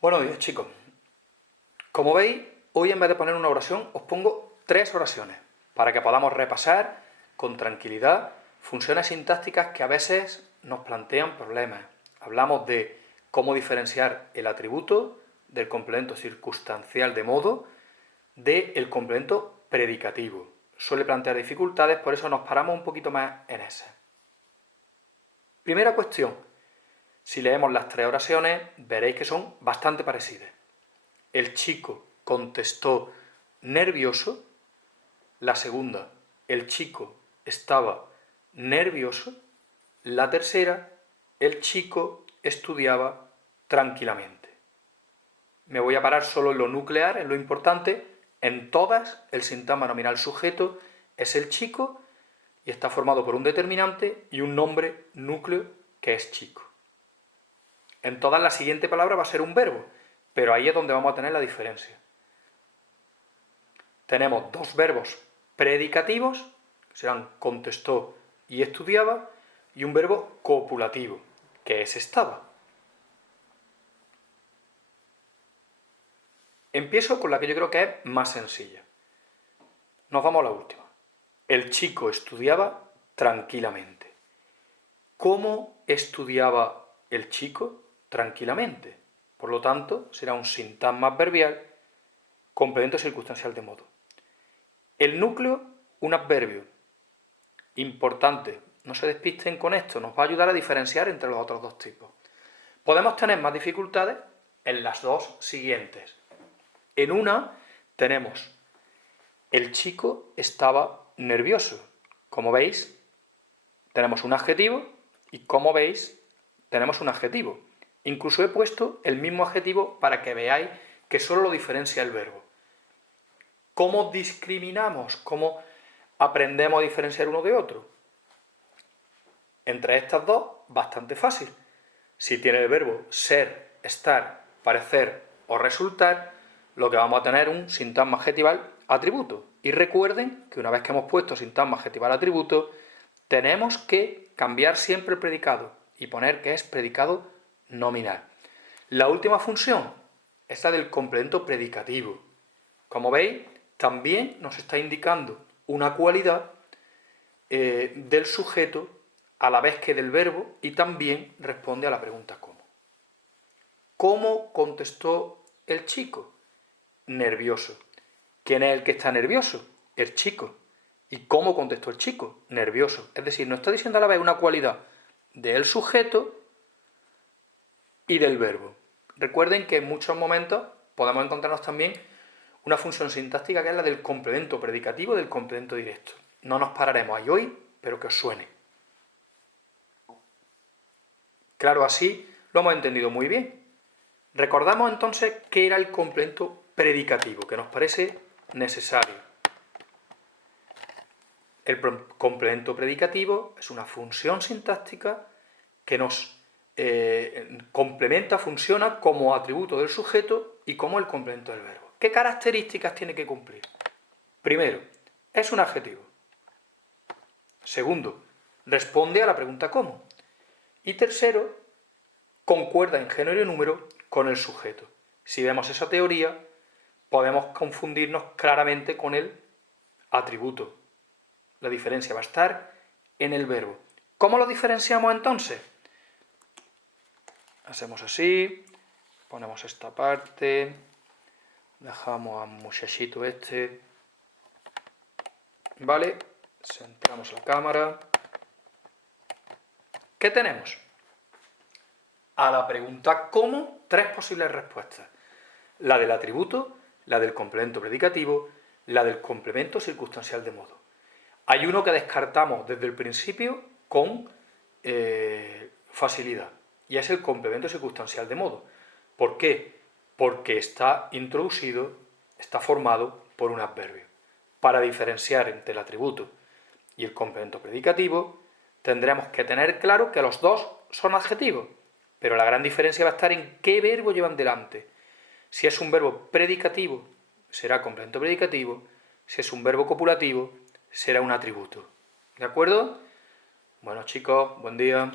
Buenos días, chicos. Como veis, hoy en vez de poner una oración, os pongo 3 oraciones para que podamos repasar con tranquilidad funciones sintácticas que a veces nos plantean problemas. Hablamos de cómo diferenciar el atributo del complemento circunstancial de modo del complemento predicativo. Suele plantear dificultades, por eso nos paramos un poquito más en ese. Primera cuestión. Si leemos las 3 oraciones, veréis que son bastante parecidas. El chico contestó nervioso. La segunda, el chico estaba nervioso. La tercera, el chico estudiaba tranquilamente. Me voy a parar solo en lo nuclear, en lo importante. En todas, el sintagma nominal sujeto es el chico y está formado por un determinante y un nombre núcleo que es chico. En todas, la siguiente palabra va a ser un verbo, pero ahí es donde vamos a tener la diferencia. Tenemos 2 verbos predicativos, que serán contestó y estudiaba, y un verbo copulativo, que es estaba. Empiezo con la que yo creo que es más sencilla. Nos vamos a la última. El chico estudiaba tranquilamente. ¿Cómo estudiaba el chico? Tranquilamente. Por lo tanto, será un sintagma adverbial, complemento circunstancial de modo. El núcleo, un adverbio. Importante, no se despisten con esto, nos va a ayudar a diferenciar entre los otros 2 tipos. Podemos tener más dificultades en las 2 siguientes. En una tenemos, el chico estaba nervioso. Como veis, tenemos un adjetivo y como veis, tenemos un adjetivo. Incluso he puesto el mismo adjetivo para que veáis que solo lo diferencia el verbo. ¿Cómo discriminamos? ¿Cómo aprendemos a diferenciar uno de otro? Entre estas 2, bastante fácil. Si tiene el verbo ser, estar, parecer o resultar, lo que vamos a tener es un sintagma adjetival atributo. Y recuerden que una vez que hemos puesto sintagma adjetival atributo, tenemos que cambiar siempre el predicado y poner que es predicado nominal. La última función es la del complemento predicativo. Como veis, también nos está indicando una cualidad del sujeto a la vez que del verbo y también responde a la pregunta ¿cómo? ¿Cómo contestó el chico? Nervioso. ¿Quién es el que está nervioso? El chico. ¿Y cómo contestó el chico? Nervioso. Es decir, nos está diciendo a la vez una cualidad del sujeto y del verbo. Recuerden que en muchos momentos podemos encontrarnos también una función sintáctica que es la del complemento predicativo del complemento directo. No nos pararemos ahí hoy, pero que os suene. Claro, así lo hemos entendido muy bien. Recordamos entonces qué era el complemento predicativo, que nos parece necesario. El complemento predicativo es una función sintáctica que nos complementa, funciona como atributo del sujeto y como el complemento del verbo. ¿Qué características tiene que cumplir? Primero, es un adjetivo. Segundo, responde a la pregunta ¿cómo? Y tercero, concuerda en género y número con el sujeto. Si vemos esa teoría, podemos confundirnos claramente con el atributo. La diferencia va a estar en el verbo. ¿Cómo lo diferenciamos entonces? Hacemos así, ponemos esta parte, dejamos al muchachito este, ¿vale? Centramos la cámara. ¿Qué tenemos? A la pregunta ¿cómo? 3 posibles respuestas. La del atributo, la del complemento predicativo, la del complemento circunstancial de modo. Hay uno que descartamos desde el principio con facilidad, y es el complemento circunstancial de modo. ¿Por qué? Porque está introducido, está formado por un adverbio. Para diferenciar entre el atributo y el complemento predicativo, tendremos que tener claro que los 2 son adjetivos, pero la gran diferencia va a estar en qué verbo llevan delante. Si es un verbo predicativo, será complemento predicativo. Si es un verbo copulativo, será un atributo. ¿De acuerdo? Bueno, chicos, buen día.